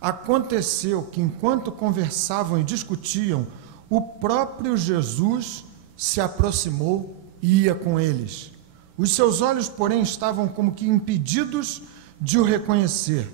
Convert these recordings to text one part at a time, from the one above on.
Aconteceu que, enquanto conversavam e discutiam, o próprio Jesus se aproximou e ia com eles. Os seus olhos, porém, estavam como que impedidos de o reconhecer.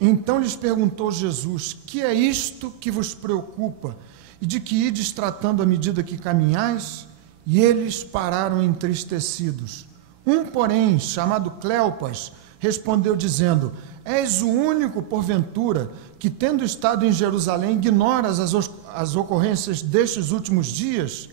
Então lhes perguntou Jesus: que é isto que vos preocupa? E de que ides tratando à medida que caminhais? E eles pararam entristecidos. Um, porém, chamado Cleopas, respondeu dizendo: és o único, porventura, que, tendo estado em Jerusalém, ignoras as ocorrências destes últimos dias?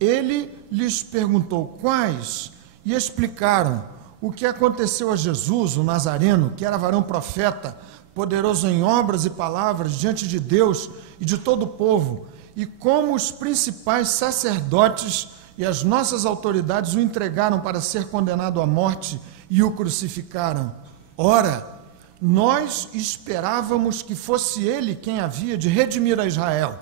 Ele lhes perguntou: quais? E explicaram o que aconteceu a Jesus, o Nazareno, que era varão profeta, poderoso em obras e palavras diante de Deus e de todo o povo, e como os principais sacerdotes e as nossas autoridades o entregaram para ser condenado à morte e o crucificaram. Ora, nós esperávamos que fosse ele quem havia de redimir a Israel.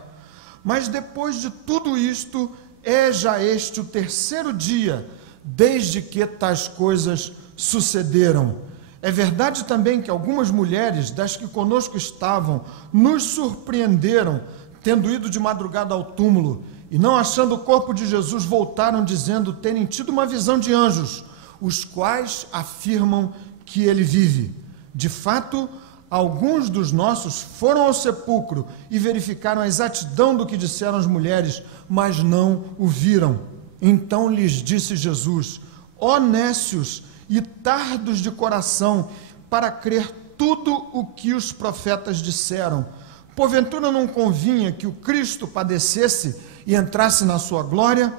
Mas depois de tudo isto, é já este o terceiro dia, desde que tais coisas sucederam. É verdade também que algumas mulheres, das que conosco estavam, nos surpreenderam, tendo ido de madrugada ao túmulo, e não achando o corpo de Jesus, voltaram dizendo terem tido uma visão de anjos, os quais afirmam que ele vive. De fato, alguns dos nossos foram ao sepulcro e verificaram a exatidão do que disseram as mulheres, mas não o viram. Então lhes disse Jesus: ó nécios e tardos de coração, para crer tudo o que os profetas disseram. Porventura não convinha que o Cristo padecesse e entrasse na sua glória?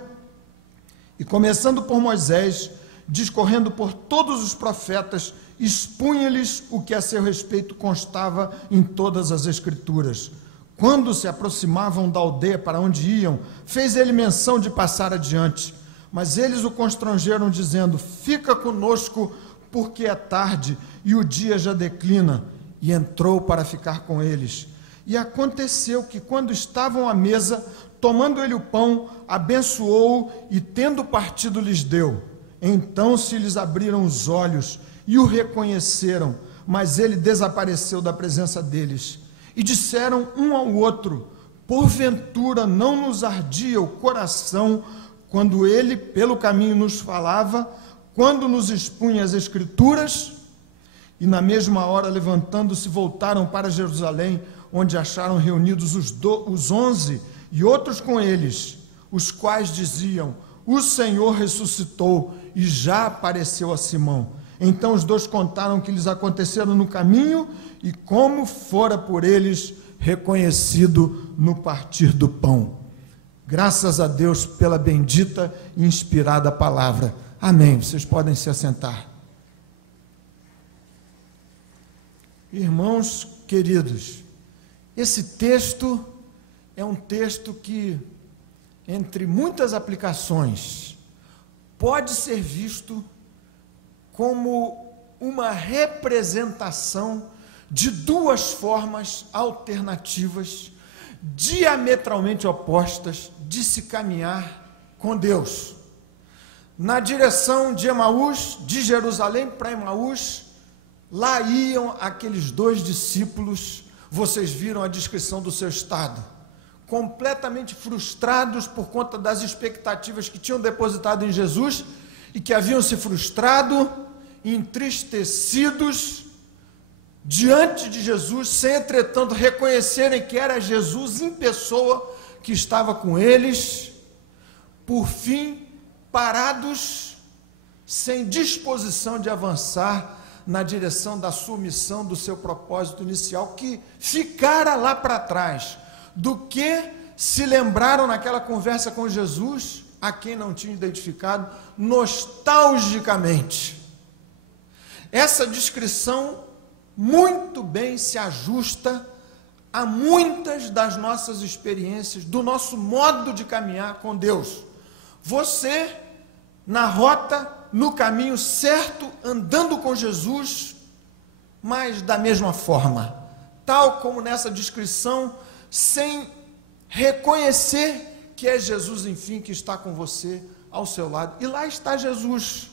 E começando por Moisés, discorrendo por todos os profetas, expunha-lhes o que a seu respeito constava em todas as Escrituras. Quando se aproximavam da aldeia para onde iam, fez ele menção de passar adiante. Mas eles o constrangeram, dizendo: fica conosco, porque é tarde e o dia já declina. E entrou para ficar com eles. E aconteceu que, quando estavam à mesa, tomando ele o pão, abençoou e, tendo partido, lhes deu. Então se lhes abriram os olhos e o reconheceram, mas ele desapareceu da presença deles. E disseram um ao outro: porventura não nos ardia o coração quando ele pelo caminho nos falava, quando nos expunha as Escrituras? E na mesma hora, levantando-se, voltaram para Jerusalém, onde acharam reunidos os 11 e outros com eles, os quais diziam: o Senhor ressuscitou e já apareceu a Simão. Então os dois contaram o que lhes aconteceram no caminho e como fora por eles reconhecido no partir do pão. Graças a Deus pela bendita e inspirada palavra. Amém. Vocês podem se assentar. Irmãos queridos, esse texto é um texto que, entre muitas aplicações, pode ser visto como uma representação de duas formas alternativas, diametralmente opostas, de se caminhar com Deus. Na direção de Emaús, de Jerusalém para Emaús, lá iam aqueles dois discípulos. Vocês viram a descrição do seu estado, completamente frustrados por conta das expectativas que tinham depositado em Jesus e que haviam se frustrado, entristecidos diante de Jesus, sem entretanto reconhecerem que era Jesus em pessoa que estava com eles. Por fim, parados, sem disposição de avançar na direção da sua missão, do seu propósito inicial, que ficara lá para trás. Do que se lembraram naquela conversa com Jesus, a quem não tinha identificado, nostalgicamente. Essa descrição muito bem se ajusta a muitas das nossas experiências, do nosso modo de caminhar com Deus. Você, na rota, no caminho certo, andando com Jesus, mas da mesma forma, tal como nessa descrição, sem reconhecer que é Jesus, enfim, que está com você, ao seu lado. E lá está Jesus,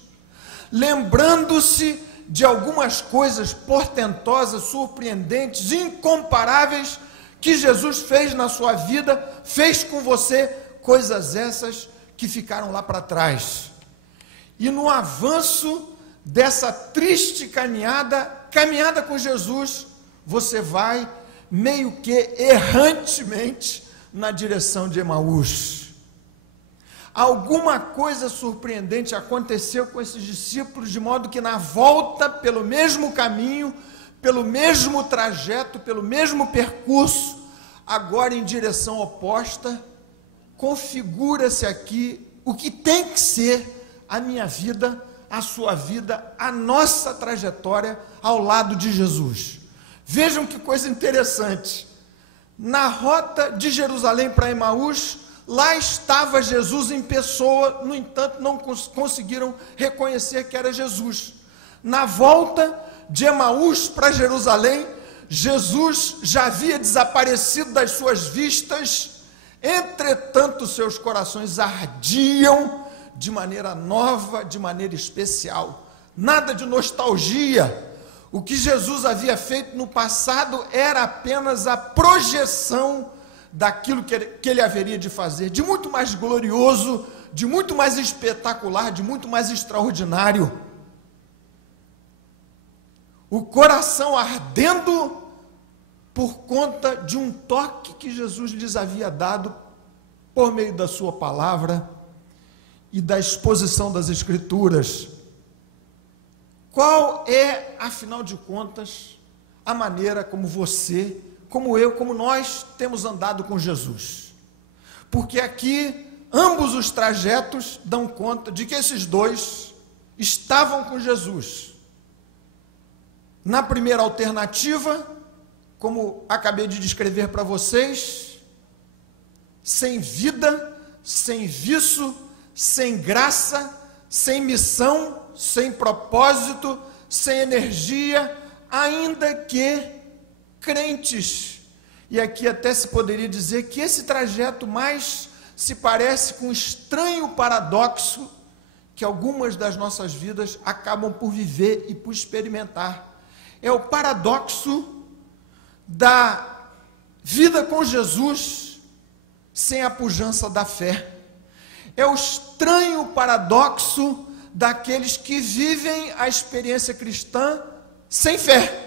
lembrando-se de algumas coisas portentosas, surpreendentes, incomparáveis que Jesus fez na sua vida, fez com você, coisas essas que ficaram lá para trás. E no avanço dessa triste caminhada com Jesus, você vai meio que errantemente na direção de Emaús. Alguma coisa surpreendente aconteceu com esses discípulos, de modo que na volta, pelo mesmo caminho, pelo mesmo trajeto, pelo mesmo percurso, agora em direção oposta, configura-se aqui o que tem que ser a minha vida, a sua vida, a nossa trajetória ao lado de Jesus. Vejam que coisa interessante. Na rota de Jerusalém para Emaús, lá estava Jesus em pessoa, no entanto, não conseguiram reconhecer que era Jesus. Na volta de Emaús para Jerusalém, Jesus já havia desaparecido das suas vistas, entretanto, seus corações ardiam de maneira nova, de maneira especial. Nada de nostalgia. O que Jesus havia feito no passado era apenas a projeção daquilo que ele haveria de fazer, de muito mais glorioso, de muito mais espetacular, de muito mais extraordinário. O coração ardendo por conta de um toque que Jesus lhes havia dado por meio da sua palavra e da exposição das Escrituras. Qual é, afinal de contas, a maneira como você, como eu, como nós temos andado com Jesus? Porque aqui, ambos os trajetos dão conta de que esses dois estavam com Jesus. Na primeira alternativa, como acabei de descrever para vocês, sem vida, sem viço, sem graça, sem missão, sem propósito, sem energia, ainda que crentes. E aqui até se poderia dizer que esse trajeto mais se parece com um estranho paradoxo que algumas das nossas vidas acabam por viver e por experimentar. É o paradoxo da vida com Jesus sem a pujança da fé. É o estranho paradoxo daqueles que vivem a experiência cristã sem fé.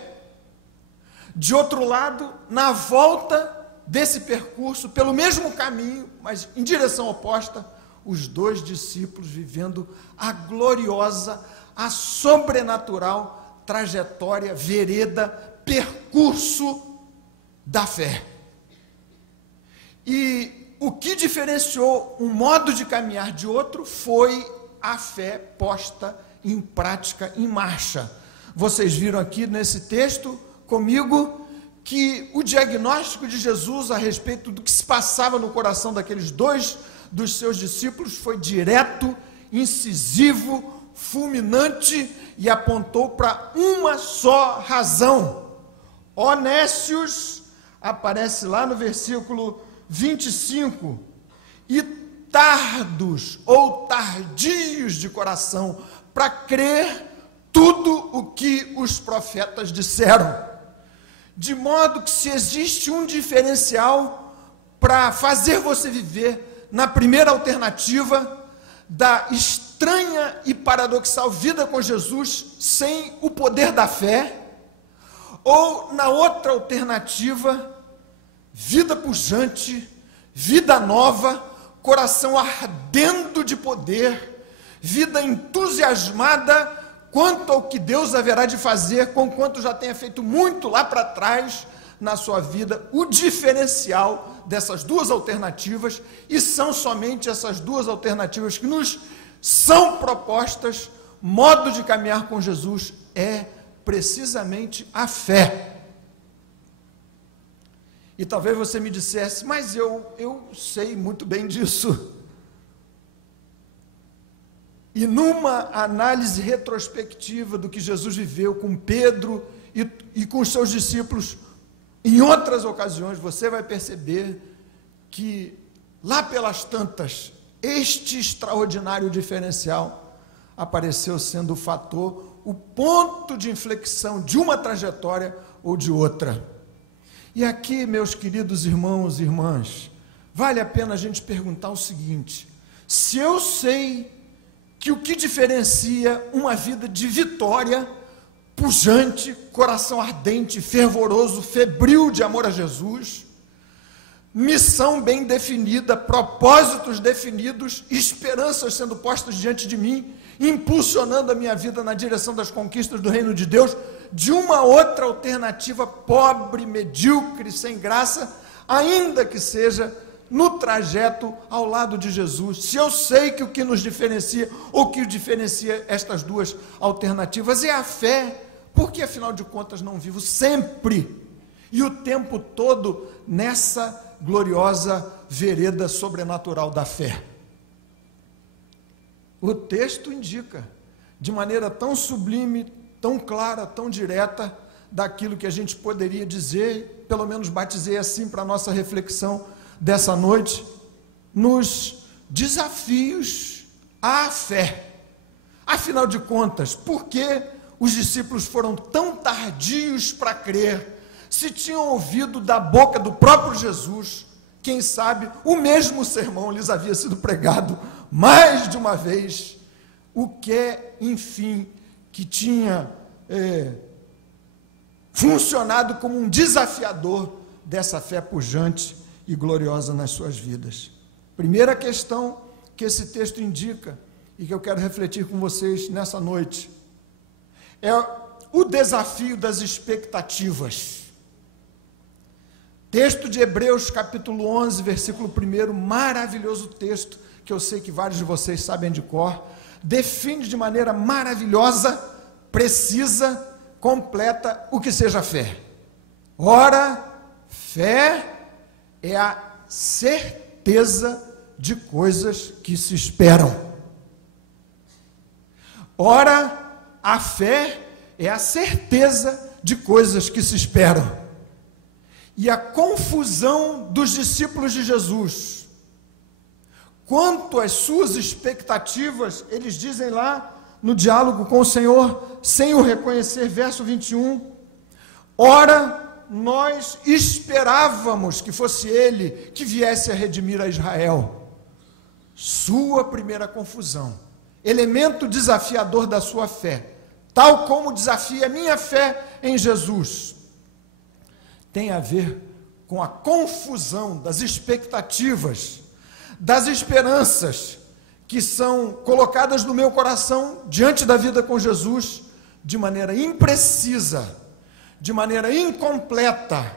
De outro lado, na volta desse percurso, pelo mesmo caminho, mas em direção oposta, os dois discípulos vivendo a gloriosa, a sobrenatural trajetória, vereda, percurso da fé. E o que diferenciou um modo de caminhar de outro foi a fé posta em prática, em marcha. Vocês viram aqui nesse texto comigo que o diagnóstico de Jesus a respeito do que se passava no coração daqueles dois dos seus discípulos foi direto, incisivo, fulminante e apontou para uma só razão. Honécios, aparece lá no versículo 25, e tardos ou tardios de coração para crer tudo o que os profetas disseram. De modo que se existe um diferencial para fazer você viver na primeira alternativa da estranha e paradoxal vida com Jesus sem o poder da fé, ou na outra alternativa, vida pujante, vida nova, coração ardendo de poder, vida entusiasmada quanto ao que Deus haverá de fazer, conquanto já tenha feito muito lá para trás na sua vida. O diferencial dessas duas alternativas, e são somente essas duas alternativas que nos são propostas, modo de caminhar com Jesus, é precisamente a fé. E talvez você me dissesse, mas eu sei muito bem disso. E numa análise retrospectiva do que Jesus viveu com Pedro e com os seus discípulos, em outras ocasiões, você vai perceber que, lá pelas tantas, este extraordinário diferencial apareceu sendo o fator, o ponto de inflexão de uma trajetória ou de outra. E aqui, meus queridos irmãos e irmãs, vale a pena a gente perguntar o seguinte: se eu sei que o que diferencia uma vida de vitória, pujante, coração ardente, fervoroso, febril de amor a Jesus, missão bem definida, propósitos definidos, esperanças sendo postas diante de mim, impulsionando a minha vida na direção das conquistas do reino de Deus, de uma outra alternativa pobre, medíocre, sem graça, ainda que seja no trajeto ao lado de Jesus. Se eu sei que o que nos diferencia, ou que diferencia estas duas alternativas é a fé, porque afinal de contas não vivo sempre e o tempo todo nessa gloriosa vereda sobrenatural da fé. O texto indica, de maneira tão sublime, tão clara, tão direta, daquilo que a gente poderia dizer, pelo menos batizei assim para a nossa reflexão dessa noite, nos desafios à fé. Afinal de contas, por que os discípulos foram tão tardios para crer, se tinham ouvido da boca do próprio Jesus, quem sabe o mesmo sermão lhes havia sido pregado mais de uma vez, o que, enfim, que tinha funcionado como um desafiador dessa fé pujante e gloriosa nas suas vidas. Primeira questão que esse texto indica, e que eu quero refletir com vocês nessa noite, é o desafio das expectativas. Texto de Hebreus, capítulo 11, versículo 1, maravilhoso texto, que eu sei que vários de vocês sabem de cor, define de maneira maravilhosa, precisa, completa o que seja fé. Ora, fé é a certeza de coisas que se esperam. Ora, a fé é a certeza de coisas que se esperam. E a confusão dos discípulos de Jesus quanto às suas expectativas, eles dizem lá no diálogo com o Senhor, sem o reconhecer, verso 21, ora, nós esperávamos que fosse Ele que viesse a redimir a Israel. Sua primeira confusão, elemento desafiador da sua fé, tal como desafia a minha fé em Jesus, tem a ver com a confusão das expectativas, das esperanças que são colocadas no meu coração diante da vida com Jesus, de maneira imprecisa, de maneira incompleta,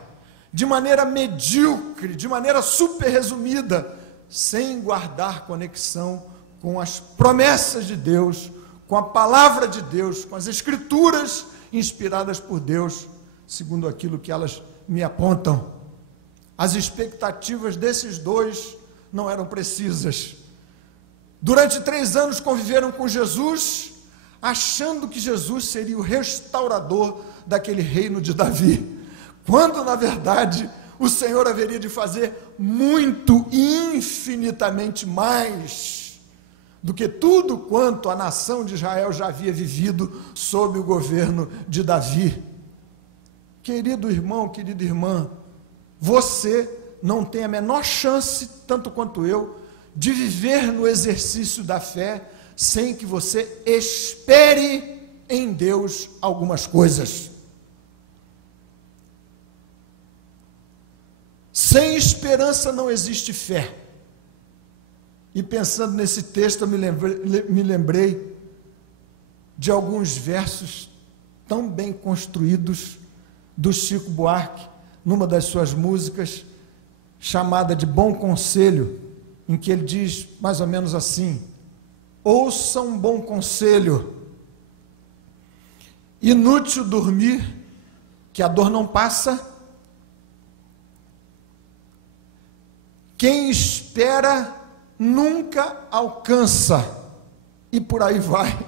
de maneira medíocre, de maneira super resumida, sem guardar conexão com as promessas de Deus, com a palavra de Deus, com as escrituras inspiradas por Deus, segundo aquilo que elas me apontam. As expectativas desses dois não eram precisas. Durante 3 anos conviveram com Jesus, achando que Jesus seria o restaurador daquele reino de Davi, quando na verdade o Senhor haveria de fazer muito e infinitamente mais do que tudo quanto a nação de Israel já havia vivido sob o governo de Davi. Querido irmão, querida irmã, você não tem a menor chance, tanto quanto eu, de viver no exercício da fé sem que você espere em Deus algumas coisas. Sem esperança não existe fé. E pensando nesse texto, eu me lembrei de alguns versos tão bem construídos do Chico Buarque, numa das suas músicas, chamada de Bom Conselho, em que ele diz mais ou menos assim: ouça um bom conselho, inútil dormir, que a dor não passa, quem espera nunca alcança, e por aí vai,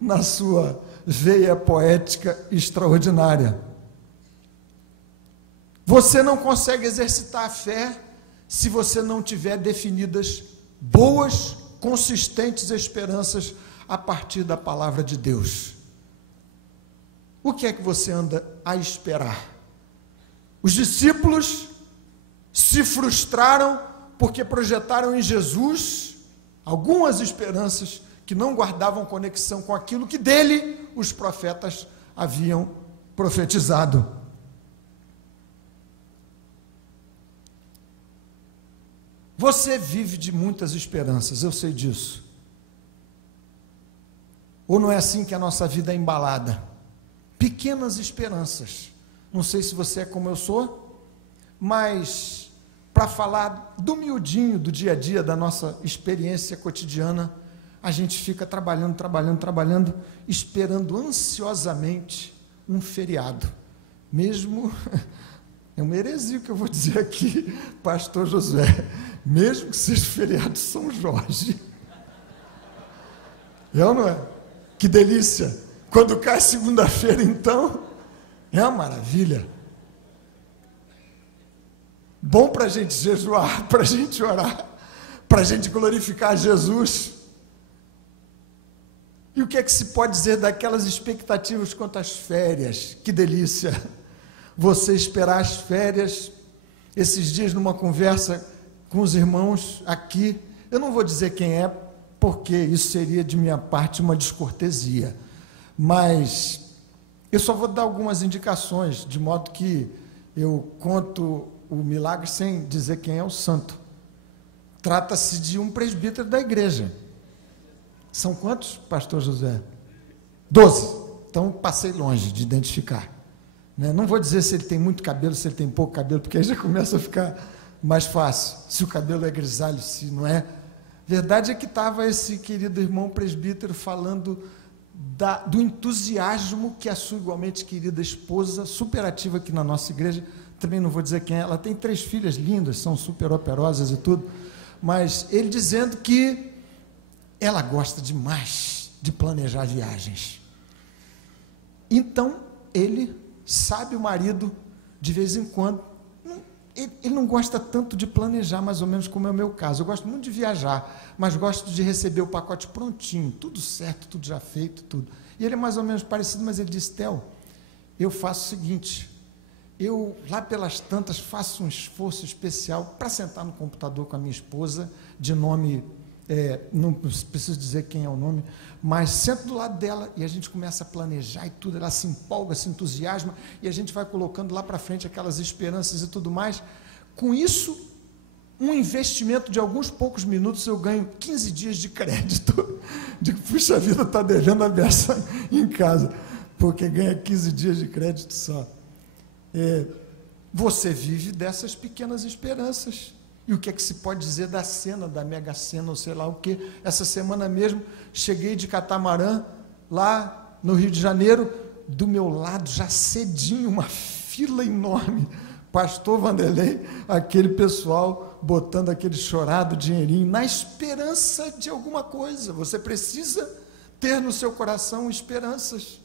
na sua veia poética extraordinária. Você não consegue exercitar a fé se você não tiver definidas boas, consistentes esperanças a partir da palavra de Deus. o que é que você anda a esperar? Os discípulos se frustraram porque projetaram em Jesus algumas esperanças que não guardavam conexão com aquilo que dele os profetas haviam profetizado. Você vive de muitas esperanças, eu sei disso. Ou não é assim que a nossa vida é embalada? Pequenas esperanças. Não sei se você é como eu sou, mas para falar do miudinho, do dia a dia, da nossa experiência cotidiana, a gente fica trabalhando, esperando ansiosamente um feriado. Mesmo, é uma heresia que eu vou dizer aqui, pastor Josué, mesmo que seja feriado de São Jorge. É ou não é? Que delícia! Quando cai segunda-feira, então, é uma maravilha. Bom para a gente jejuar, para a gente orar, para a gente glorificar Jesus. E o que é que se pode dizer daquelas expectativas quanto às férias? Que delícia! Você esperar as férias. Esses dias, numa conversa com os irmãos aqui, eu não vou dizer quem é, porque isso seria de minha parte uma descortesia, mas eu só vou dar algumas indicações, de modo que eu conto o milagre sem dizer quem é o santo. Trata-se de um presbítero da igreja. São quantos, pastor José? 12. Então passei longe de identificar. Não vou dizer se ele tem muito cabelo, se ele tem pouco cabelo, porque aí já começa a ficar mais fácil. Se o cabelo é grisalho, se não é. Verdade é que estava esse querido irmão presbítero falando do entusiasmo que a sua igualmente querida esposa, superativa aqui na nossa igreja, também não vou dizer quem é, ela tem 3 filhas lindas, são super operosas e tudo, mas ele dizendo que ela gosta demais de planejar viagens. Então, ele sabe o marido, de vez em quando, ele não gosta tanto de planejar, mais ou menos como é o meu caso. Eu gosto muito de viajar, mas gosto de receber o pacote prontinho, tudo certo, tudo já feito, tudo. E ele é mais ou menos parecido, mas ele disse: Theo, eu faço o seguinte, eu lá pelas tantas faço um esforço especial para sentar no computador com a minha esposa, de nome, não preciso dizer quem é o nome, mas sento do lado dela e a gente começa a planejar e tudo, ela se empolga, se entusiasma, e a gente vai colocando lá para frente aquelas esperanças e tudo mais. Com isso, um investimento de alguns poucos minutos, eu ganho 15 dias de crédito. Digo, puxa vida, está devendo a beça em casa, porque ganha 15 dias de crédito só. Você vive dessas pequenas esperanças. E o que é que se pode dizer da cena, da Mega Sena, ou sei lá o que? Essa semana mesmo, cheguei de catamarã, lá no Rio de Janeiro, do meu lado, já cedinho, uma fila enorme, pastor Vanderlei, aquele pessoal botando aquele chorado dinheirinho, na esperança de alguma coisa. Você precisa ter no seu coração esperanças.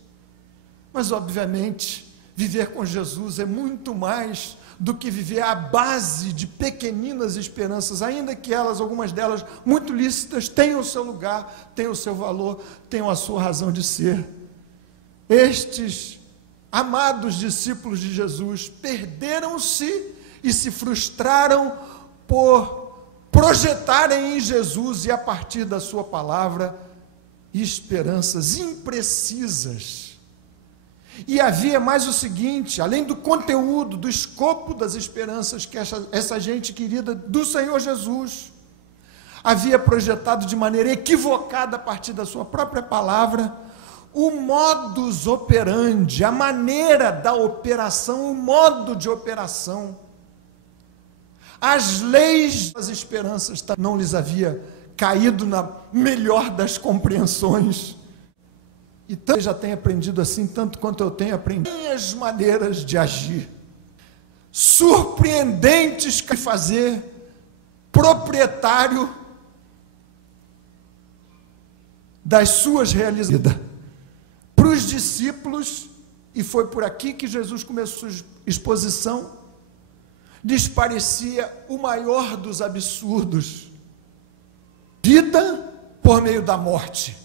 Mas, obviamente, viver com Jesus é muito mais do que viver à base de pequeninas esperanças, ainda que elas, algumas delas, muito lícitas, tenham o seu lugar, tenham o seu valor, tenham a sua razão de ser. Estes amados discípulos de Jesus perderam-se e se frustraram por projetarem em Jesus e a partir da sua palavra esperanças imprecisas. E havia mais o seguinte, além do conteúdo, do escopo das esperanças que essa gente querida do Senhor Jesus havia projetado de maneira equivocada a partir da sua própria palavra, o modus operandi, a maneira da operação, o modo de operação, as leis das esperanças não lhes havia caído na melhor das compreensões. E tanto eu já tenho aprendido assim, tanto quanto eu tenho aprendido as maneiras de agir, surpreendentes que fazer, proprietário das suas realizações. Para os discípulos, e foi por aqui que Jesus começou a exposição, lhes parecia o maior dos absurdos: vida por meio da morte.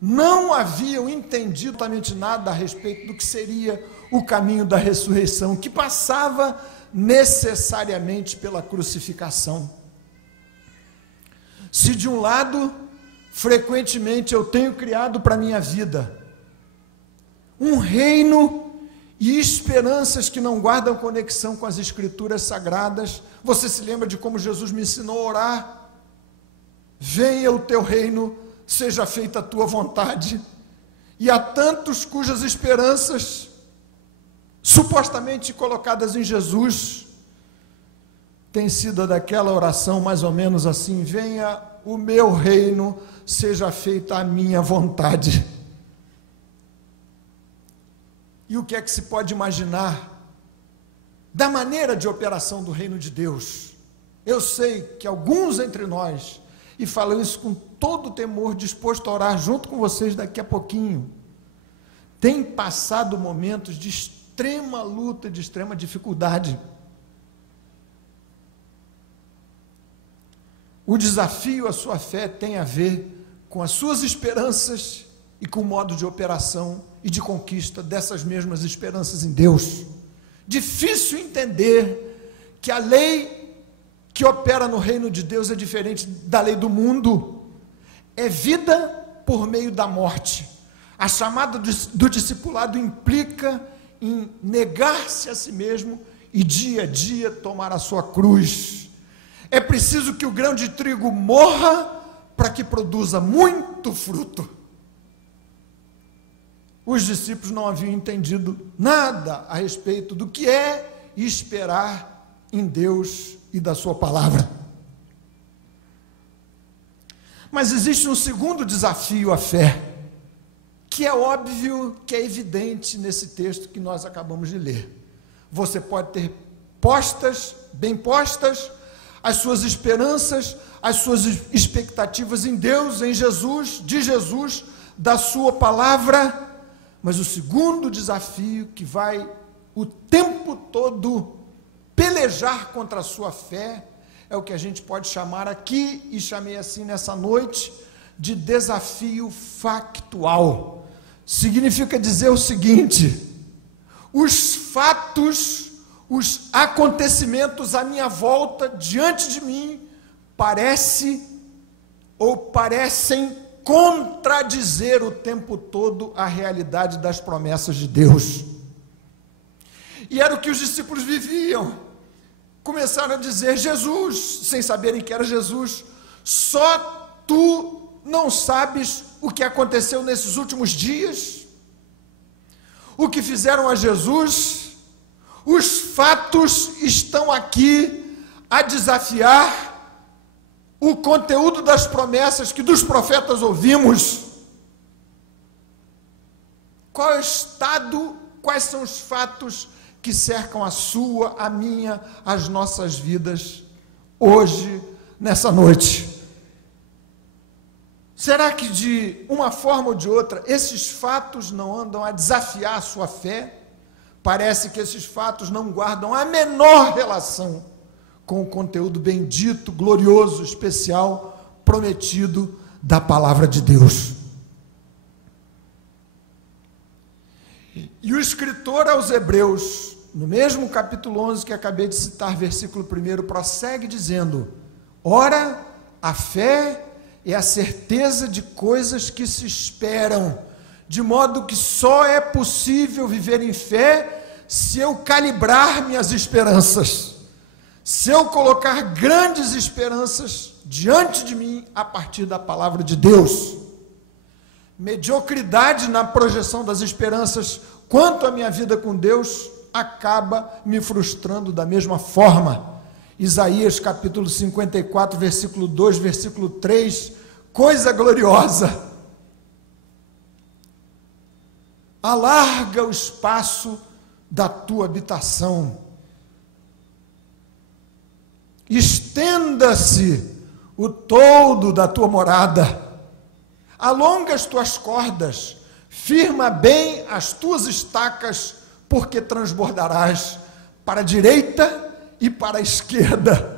não haviam entendido totalmente nada a respeito do que seria o caminho da ressurreição, que passava necessariamente pela crucificação. Se de um lado, frequentemente eu tenho criado para a minha vida um reino e esperanças que não guardam conexão com as Escrituras Sagradas, você se lembra de como Jesus me ensinou a orar? Venha o teu reino, seja feita a tua vontade. E há tantos cujas esperanças, supostamente colocadas em Jesus, tem sido daquela oração mais ou menos assim: venha o meu reino, seja feita a minha vontade. E o que é que se pode imaginar da maneira de operação do reino de Deus? Eu sei que alguns entre nós, e falo isso com todo temor, disposto a orar junto com vocês daqui a pouquinho, têm passado momentos de extrema luta, de extrema dificuldade. O desafio à sua fé tem a ver com as suas esperanças e com o modo de operação e de conquista dessas mesmas esperanças em Deus. Difícil entender que a lei que opera no reino de Deus é diferente da lei do mundo. É vida por meio da morte. A chamada do discipulado implica em negar-se a si mesmo e dia a dia tomar a sua cruz. É preciso que o grão de trigo morra para que produza muito fruto. Os discípulos não haviam entendido nada a respeito do que é esperar em Deus e da sua palavra. Mas existe um segundo desafio à fé, que é óbvio, que é evidente nesse texto que nós acabamos de ler. Você pode ter bem postas, as suas esperanças, as suas expectativas em Deus, em Jesus, de Jesus, da sua palavra, mas o segundo desafio, que vai o tempo todo pelejar contra a sua fé, é o que a gente pode chamar aqui, e chamei assim nessa noite, de desafio factual. Significa dizer o seguinte: os fatos, os acontecimentos à minha volta, diante de mim, parecem contradizer o tempo todo a realidade das promessas de Deus. E era o que os discípulos viviam. Começaram a dizer: Jesus, sem saberem que era Jesus, só tu não sabes o que aconteceu nesses últimos dias? O que fizeram a Jesus? Os fatos estão aqui a desafiar o conteúdo das promessas que dos profetas ouvimos. Qual é o estado, quais são os fatos que cercam a sua, a minha, as nossas vidas hoje, nessa noite? Será que de uma forma ou de outra esses fatos não andam a desafiar a sua fé? Parece que esses fatos não guardam a menor relação com o conteúdo bendito, glorioso, especial, prometido da palavra de Deus. E o escritor aos Hebreus, no mesmo capítulo 11 que acabei de citar, versículo 1, prossegue dizendo: ora, a fé é a certeza de coisas que se esperam, de modo que só é possível viver em fé se eu calibrar minhas esperanças, se eu colocar grandes esperanças diante de mim a partir da palavra de Deus. Mediocridade na projeção das esperanças quanto à minha vida com Deus acaba me frustrando da mesma forma. Isaías capítulo 54, versículo 2, versículo 3, coisa gloriosa: alarga o espaço da tua habitação, estenda-se o toldo da tua morada, alonga as tuas cordas, firma bem as tuas estacas, porque transbordarás para a direita e para a esquerda.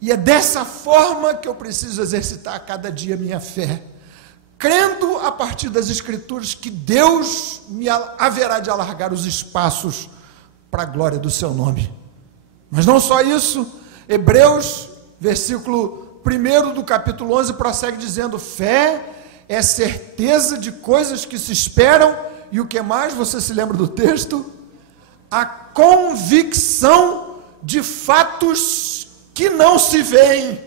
E é dessa forma que eu preciso exercitar a cada dia minha fé, crendo a partir das Escrituras que Deus me haverá de alargar os espaços para a glória do seu nome. Mas não só isso, Hebreus, versículo 1 do capítulo 11, prossegue dizendo: fé é certeza de coisas que se esperam, e o que mais? Você se lembra do texto? A convicção de fatos que não se veem.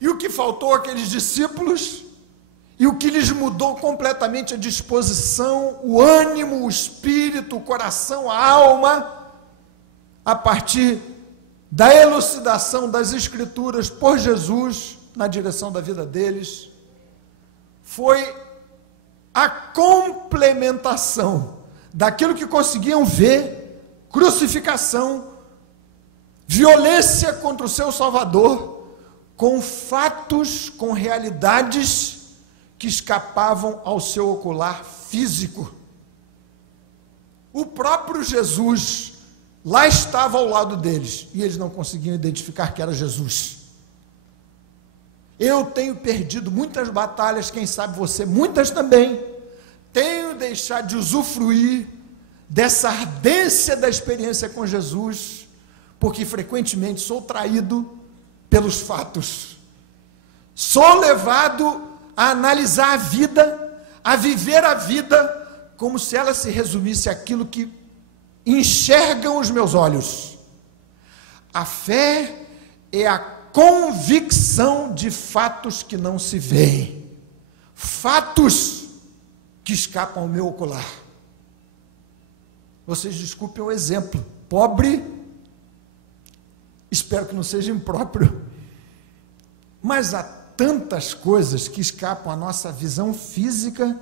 E o que faltou àqueles discípulos, e o que lhes mudou completamente a disposição, o ânimo, o espírito, o coração, a alma, a partir da elucidação das Escrituras por Jesus, na direção da vida deles, foi a complementação daquilo que conseguiam ver: crucificação, violência contra o seu Salvador, com fatos, com realidades que escapavam ao seu ocular físico. O próprio Jesus lá estava ao lado deles, e eles não conseguiam identificar que era Jesus. Eu tenho perdido muitas batalhas, quem sabe você, muitas também. Tenho deixado de usufruir dessa ardência da experiência com Jesus, porque frequentemente sou traído pelos fatos. Sou levado a analisar a vida, a viver a vida, como se ela se resumisse àquilo que enxergam os meus olhos. A fé é a convicção de fatos que não se veem, fatos que escapam ao meu ocular. Vocês desculpem o exemplo, pobre, espero que não seja impróprio, mas há tantas coisas que escapam à nossa visão física.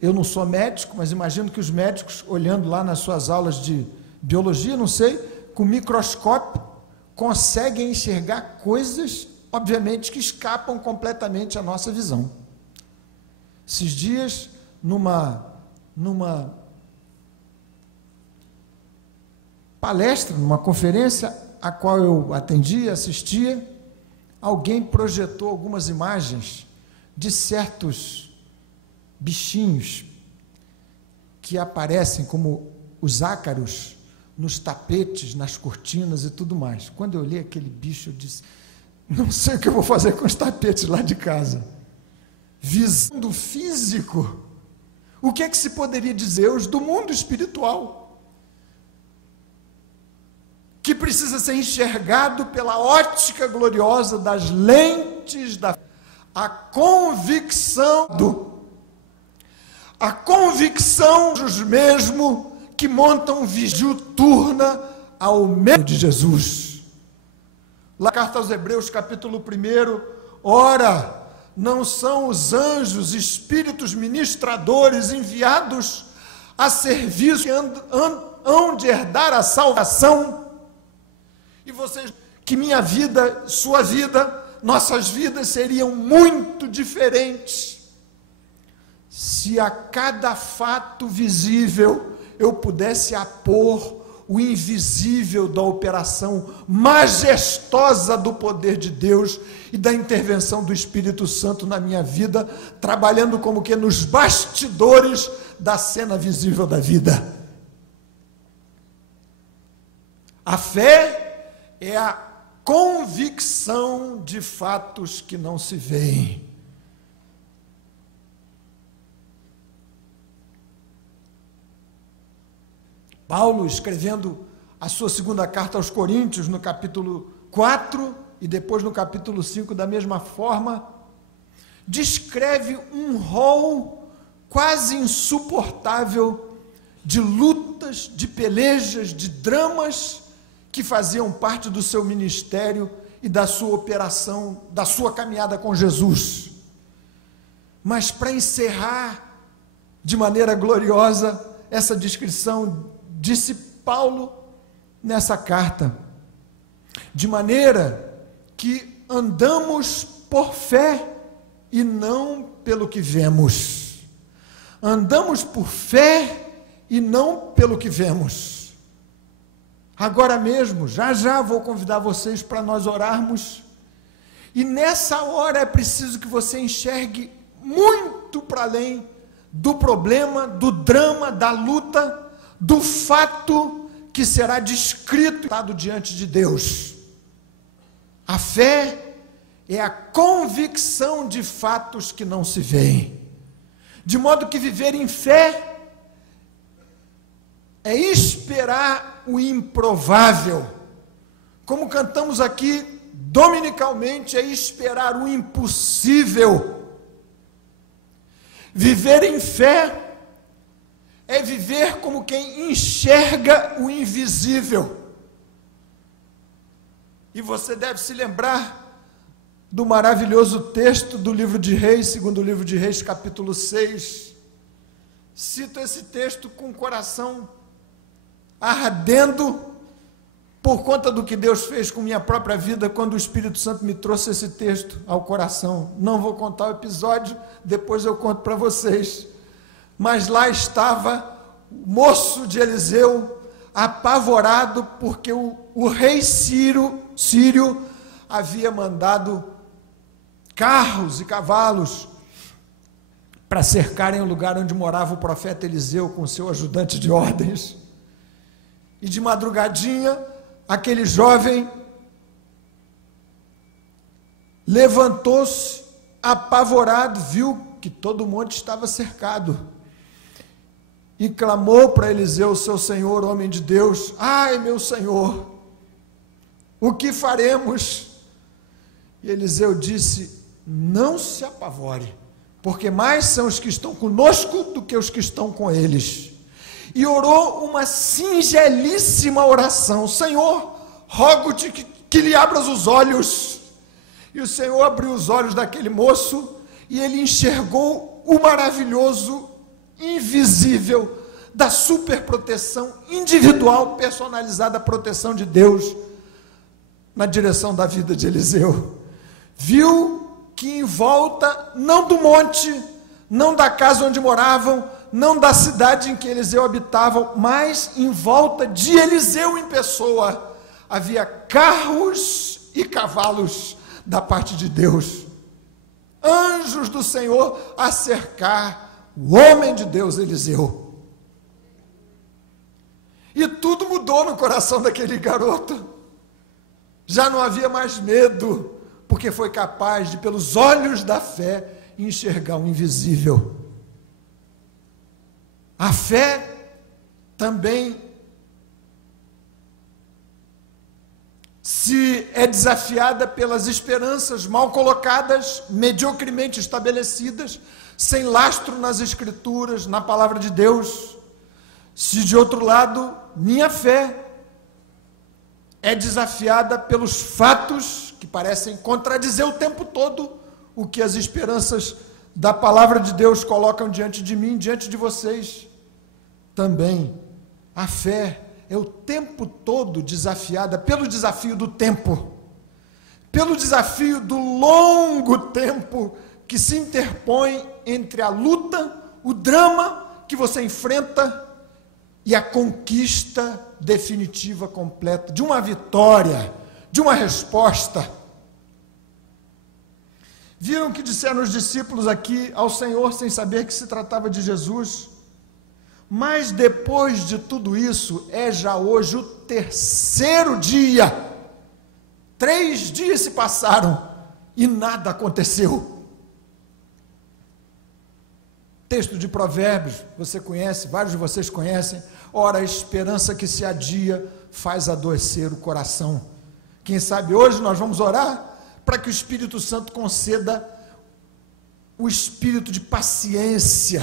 Eu não sou médico, mas imagino que os médicos, olhando lá nas suas aulas de biologia, não sei, com microscópio, conseguem enxergar coisas, obviamente, que escapam completamente à nossa visão. Esses dias, numa palestra, numa conferência a qual eu atendia, assistia, alguém projetou algumas imagens de certos bichinhos que aparecem como os ácaros nos tapetes, nas cortinas e tudo mais. Quando eu olhei aquele bicho, eu disse: não sei o que eu vou fazer com os tapetes lá de casa. Visão do físico, o que é que se poderia dizer? Os do mundo espiritual, que precisa ser enxergado pela ótica gloriosa das lentes da a convicção dos mesmos que montam vigília turna ao meio de Jesus. Lá, carta aos Hebreus, capítulo 1, ora, não são os anjos, espíritos ministradores enviados a serviço que hão de herdar a salvação? E vocês, que minha vida, sua vida, nossas vidas seriam muito diferentes se a cada fato visível eu pudesse apor o invisível da operação majestosa do poder de Deus e da intervenção do Espírito Santo na minha vida, trabalhando como que nos bastidores da cena visível da vida. A fé é a convicção de fatos que não se veem. Paulo, escrevendo a sua segunda carta aos Coríntios, no capítulo 4 e depois no capítulo 5, da mesma forma, descreve um rol quase insuportável de lutas, de pelejas, de dramas que faziam parte do seu ministério e da sua operação, da sua caminhada com Jesus. Mas para encerrar de maneira gloriosa essa descrição, disse Paulo nessa carta: de maneira que andamos por fé e não pelo que vemos. Andamos por fé e não pelo que vemos. Agora mesmo, já vou convidar vocês para nós orarmos E nessa hora é preciso que você enxergue muito para além do problema, do drama, da luta, do fato que será descrito diante de Deus. A fé é a convicção de fatos que não se veem. De modo que viver em fé é esperar o improvável. Como cantamos aqui dominicalmente, é esperar o impossível. Viver em fé é viver como quem enxerga o invisível. E você deve se lembrar do maravilhoso texto do livro de Reis, segundo o livro de Reis, capítulo 6. Cito esse texto com o coração ardendo por conta do que Deus fez com minha própria vida quando o Espírito Santo me trouxe esse texto ao coração. Não vou contar o episódio, depois eu conto para vocês. Mas lá estava o moço de Eliseu, apavorado, porque o rei Sírio havia mandado carros e cavalos para cercarem o lugar onde morava o profeta Eliseu com seu ajudante de ordens. E de madrugadinha, aquele jovem levantou-se, apavorado, viu que todo o monte estava cercado, e clamou para Eliseu, seu senhor, homem de Deus: ai, meu senhor, o que faremos? E Eliseu disse: não se apavore, porque mais são os que estão conosco do que os que estão com eles. E orou uma singelíssima oração: Senhor, rogo-te que lhe abras os olhos. E o Senhor abriu os olhos daquele moço, e ele enxergou o maravilhoso, invisível, da superproteção individual, personalizada, proteção de Deus, na direção da vida de Eliseu. Viu que em volta, não do monte, não da casa onde moravam, não da cidade em que Eliseu habitava, mas em volta de Eliseu em pessoa, havia carros e cavalos da parte de Deus, anjos do Senhor a cercar o homem de Deus Eliseu. E tudo mudou no coração daquele garoto. Já não havia mais medo, porque foi capaz de, pelos olhos da fé, enxergar o invisível. A fé também se é desafiada pelas esperanças mal colocadas, mediocremente estabelecidas, sem lastro nas Escrituras, na palavra de Deus. Se de outro lado, minha fé é desafiada pelos fatos que parecem contradizer o tempo todo o que as esperanças da palavra de Deus colocam diante de mim, diante de vocês. Também a fé é o tempo todo desafiada pelo desafio do tempo, pelo desafio do longo tempo que se interpõe entre a luta, o drama que você enfrenta e a conquista definitiva, completa, de uma vitória, de uma resposta. Viram que disseram os discípulos aqui ao Senhor, sem saber que se tratava de Jesus? Mas depois de tudo isso, é já hoje o terceiro dia. 3 dias se passaram e nada aconteceu. Texto de Provérbios, você conhece, vários de vocês conhecem. Ora, a esperança que se adia faz adoecer o coração. Quem sabe hoje nós vamos orar para que o Espírito Santo conceda o espírito de paciência,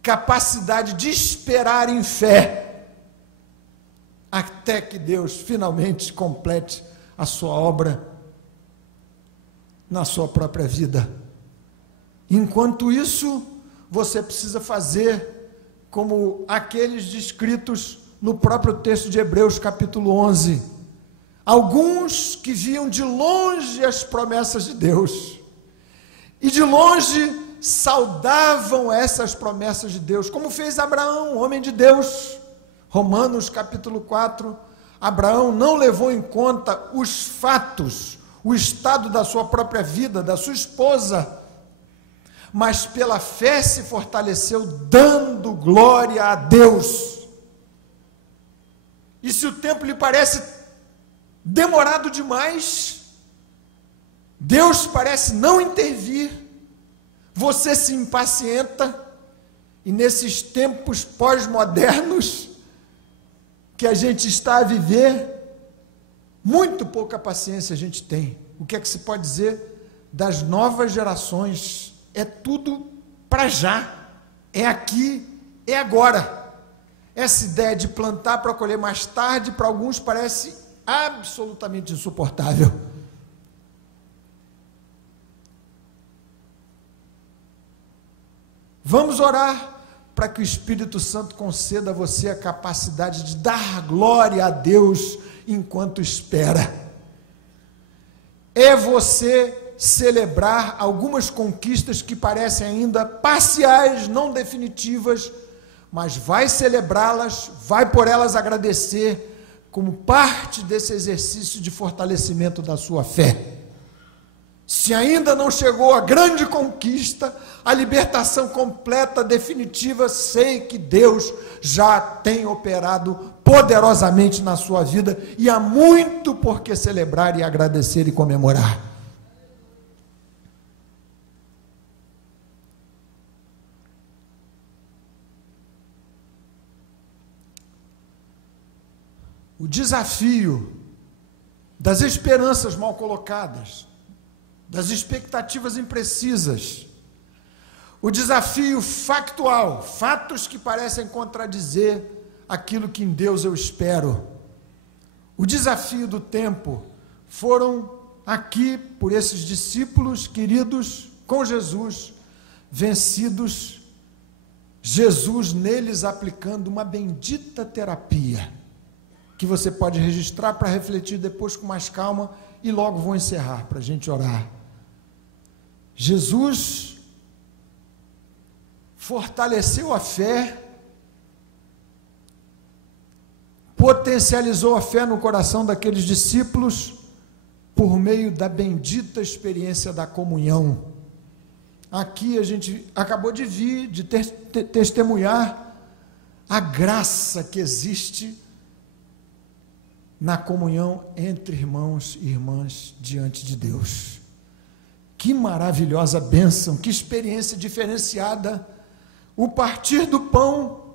capacidade de esperar em fé, até que Deus finalmente complete a sua obra na sua própria vida. Enquanto isso, você precisa fazer como aqueles descritos no próprio texto de Hebreus, capítulo 11. Alguns que viam de longe as promessas de Deus, e de longe saudavam essas promessas de Deus, como fez Abraão, homem de Deus. Romanos capítulo 4, Abraão não levou em conta os fatos, o estado da sua própria vida, da sua esposa, mas pela fé se fortaleceu, dando glória a Deus. E se o tempo lhe parece demorado demais, Deus parece não intervir, você se impacienta, e nesses tempos pós-modernos que a gente está a viver, muito pouca paciência a gente tem. O que é que se pode dizer das novas gerações? É tudo para já, é aqui, é agora. Essa ideia de plantar para colher mais tarde, para alguns parece absolutamente insuportável. Vamos orar para que o Espírito Santo conceda a você a capacidade de dar glória a Deus enquanto espera. É você celebrar algumas conquistas que parecem ainda parciais, não definitivas, mas vai celebrá-las, vai por elas agradecer, como parte desse exercício de fortalecimento da sua fé. Se ainda não chegou a grande conquista, a libertação completa, definitiva, sei que Deus já tem operado poderosamente na sua vida, e há muito por que celebrar e agradecer e comemorar. O desafio das esperanças mal colocadas, das expectativas imprecisas, o desafio factual, fatos que parecem contradizer aquilo que em Deus eu espero, o desafio do tempo, foram aqui por esses discípulos queridos com Jesus, vencidos, Jesus neles aplicando uma bendita terapia, que você pode registrar para refletir depois com mais calma, e logo vou encerrar para a gente orar. Jesus fortaleceu a fé, potencializou a fé no coração daqueles discípulos por meio da bendita experiência da comunhão. Aqui a gente acabou de vir, de testemunhar a graça que existe na comunhão entre irmãos e irmãs diante de Deus. Que maravilhosa bênção, que experiência diferenciada, o partir do pão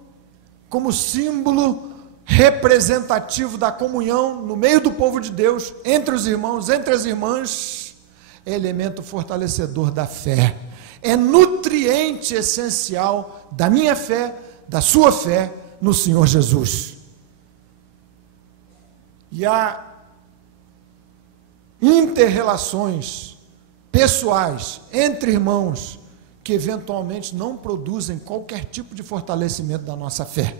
como símbolo representativo da comunhão no meio do povo de Deus, entre os irmãos, entre as irmãs, é elemento fortalecedor da fé, é nutriente essencial da minha fé, da sua fé no Senhor Jesus. E há inter-relações pessoais entre irmãos que eventualmente não produzem qualquer tipo de fortalecimento da nossa fé.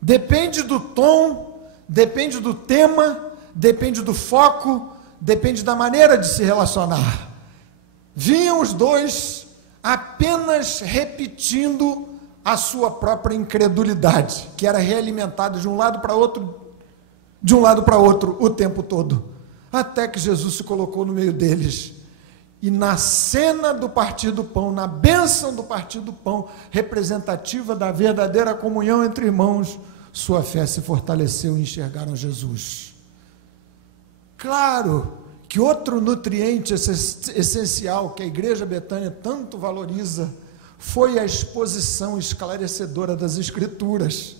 Depende do tom, depende do tema, depende do foco, depende da maneira de se relacionar. Vinham os dois apenas repetindo a sua própria incredulidade, que era realimentada de um lado para outro o tempo todo, até que Jesus se colocou no meio deles, e na cena do partir do pão, na bênção do partir do pão, representativa da verdadeira comunhão entre irmãos, sua fé se fortaleceu e enxergaram Jesus. Claro que outro nutriente essencial que a Igreja Betânia tanto valoriza foi a exposição esclarecedora das Escrituras.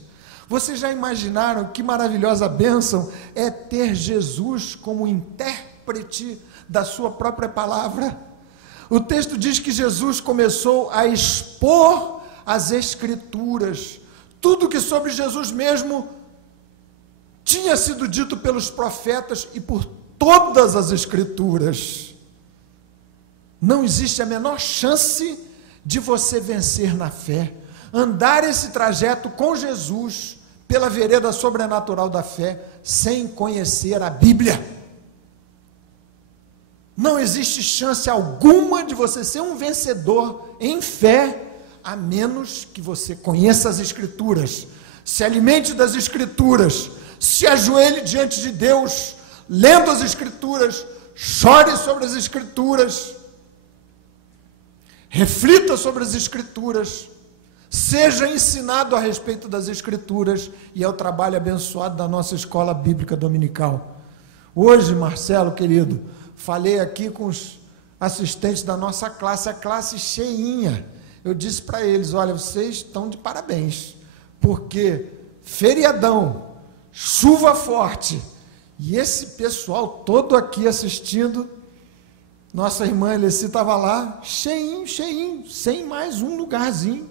Vocês já imaginaram que maravilhosa bênção é ter Jesus como intérprete da sua própria palavra? O texto diz que Jesus começou a expor as Escrituras, tudo que sobre Jesus mesmo tinha sido dito pelos profetas e por todas as Escrituras. Não existe a menor chance de você vencer na fé, andar esse trajeto com Jesus pela vereda sobrenatural da fé, sem conhecer a Bíblia. Não existe chance alguma de você ser um vencedor em fé, a menos que você conheça as Escrituras, se alimente das Escrituras, se ajoelhe diante de Deus, lendo as Escrituras, chore sobre as Escrituras, reflita sobre as Escrituras, seja ensinado a respeito das Escrituras, e é o trabalho abençoado da nossa escola bíblica dominical. Hoje, Marcelo, querido, falei aqui com os assistentes da nossa classe, a classe cheinha. Eu disse para eles, olha, vocês estão de parabéns, porque feriadão, chuva forte, e esse pessoal todo aqui assistindo, nossa irmã Eleci estava lá, cheinho, sem mais um lugarzinho,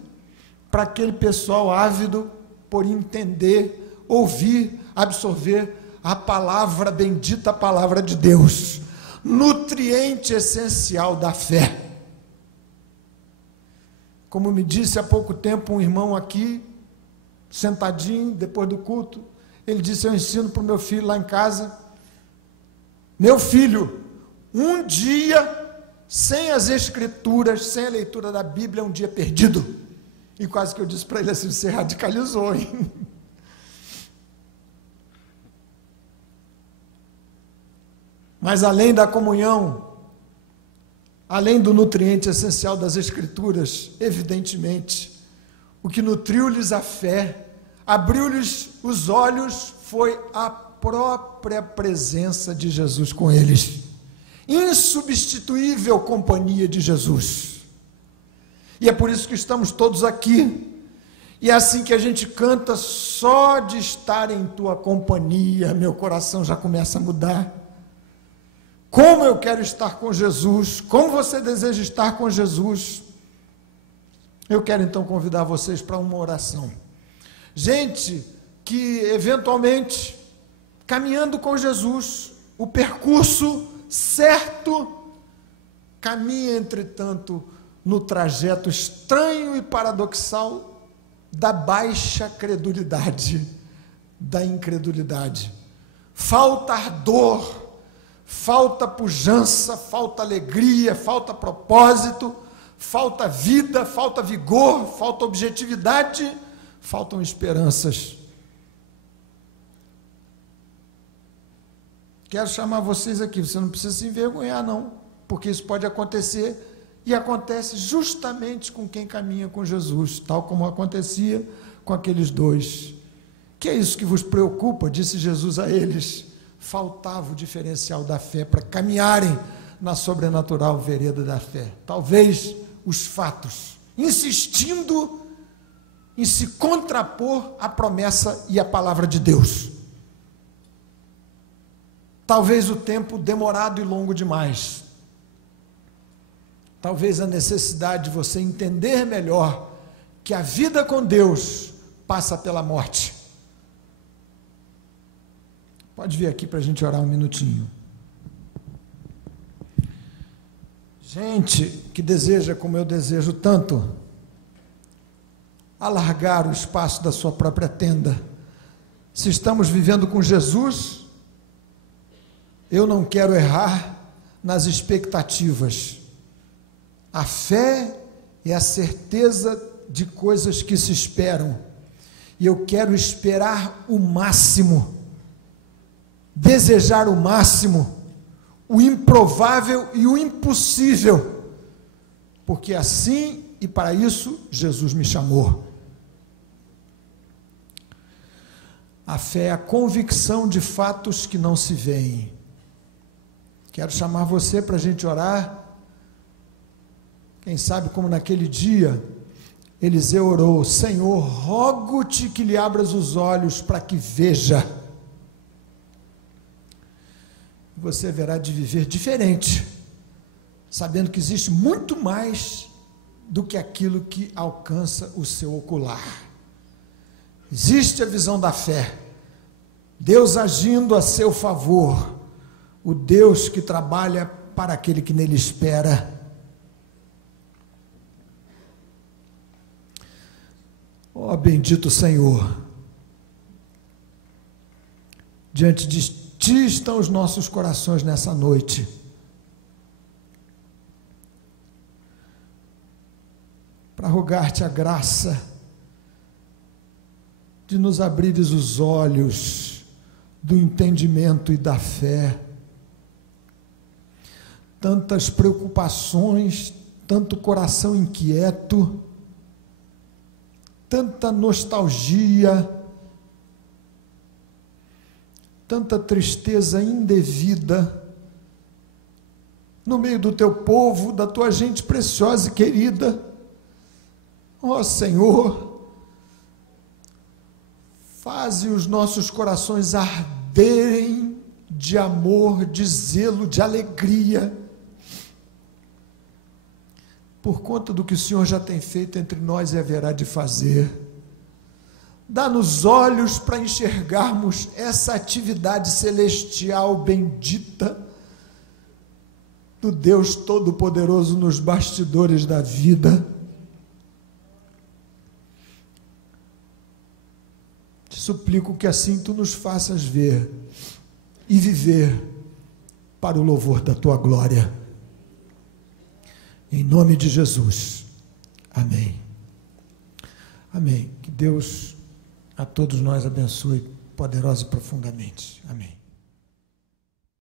para aquele pessoal ávido por entender, ouvir, absorver a palavra bendita, a palavra de Deus, nutriente essencial da fé. Como me disse há pouco tempo um irmão aqui, sentadinho, depois do culto, ele disse, eu ensino para o meu filho lá em casa, meu filho, um dia sem as Escrituras, sem a leitura da Bíblia, é um dia perdido. E quase que eu disse para ele assim, você radicalizou, hein? Mas além da comunhão, além do nutriente essencial das Escrituras, evidentemente, o que nutriu-lhes a fé, abriu-lhes os olhos, foi a própria presença de Jesus com eles. Insubstituível companhia de Jesus. E é por isso que estamos todos aqui. E é assim que a gente canta, só de estar em tua companhia, meu coração já começa a mudar. Como eu quero estar com Jesus, como você deseja estar com Jesus. Eu quero então convidar vocês para uma oração. Gente que eventualmente, caminhando com Jesus, o percurso certo, caminha entretanto no trajeto estranho e paradoxal da baixa credulidade, da incredulidade. Falta ardor, falta pujança, falta alegria, falta propósito, falta vida, falta vigor, falta objetividade, faltam esperanças. Quero chamar vocês aqui, você não precisa se envergonhar não, porque isso pode acontecer e acontece justamente com quem caminha com Jesus, tal como acontecia com aqueles dois. Que é isso que vos preocupa? Disse Jesus a eles. Faltava o diferencial da fé para caminharem na sobrenatural vereda da fé. Talvez os fatos, insistindo em se contrapor à promessa e à palavra de Deus. Talvez o tempo demorado e longo demais. Talvez a necessidade de você entender melhor que a vida com Deus passa pela morte. Pode vir aqui para a gente orar um minutinho. Gente que deseja, como eu desejo tanto, alargar o espaço da sua própria tenda. Se estamos vivendo com Jesus, eu não quero errar nas expectativas. A fé é a certeza de coisas que se esperam. E eu quero esperar o máximo, desejar o máximo, o improvável e o impossível, porque assim e para isso Jesus me chamou. A fé é a convicção de fatos que não se veem. Quero chamar você para a gente orar. Quem sabe como naquele dia Eliseu orou: Senhor, rogo-te que lhe abras os olhos para que veja. Você haverá de viver diferente, sabendo que existe muito mais do que aquilo que alcança o seu ocular. Existe a visão da fé, Deus agindo a seu favor, o Deus que trabalha para aquele que nele espera. Ó bendito Senhor, diante de Ti estão os nossos corações nessa noite. Para rogar-te a graça de nos abrires os olhos, do entendimento e da fé. Tantas preocupações, tanto coração inquieto, tanta nostalgia, tanta tristeza indevida no meio do teu povo, da tua gente preciosa e querida. Ó Senhor, faze os nossos corações arderem de amor, de zelo, de alegria, por conta do que o Senhor já tem feito entre nós e haverá de fazer. Dá-nos olhos para enxergarmos essa atividade celestial bendita do Deus Todo-Poderoso nos bastidores da vida. Te suplico que assim tu nos faças ver e viver para o louvor da tua glória. Em nome de Jesus. Amém. Amém. Que Deus a todos nós abençoe poderosa e profundamente. Amém.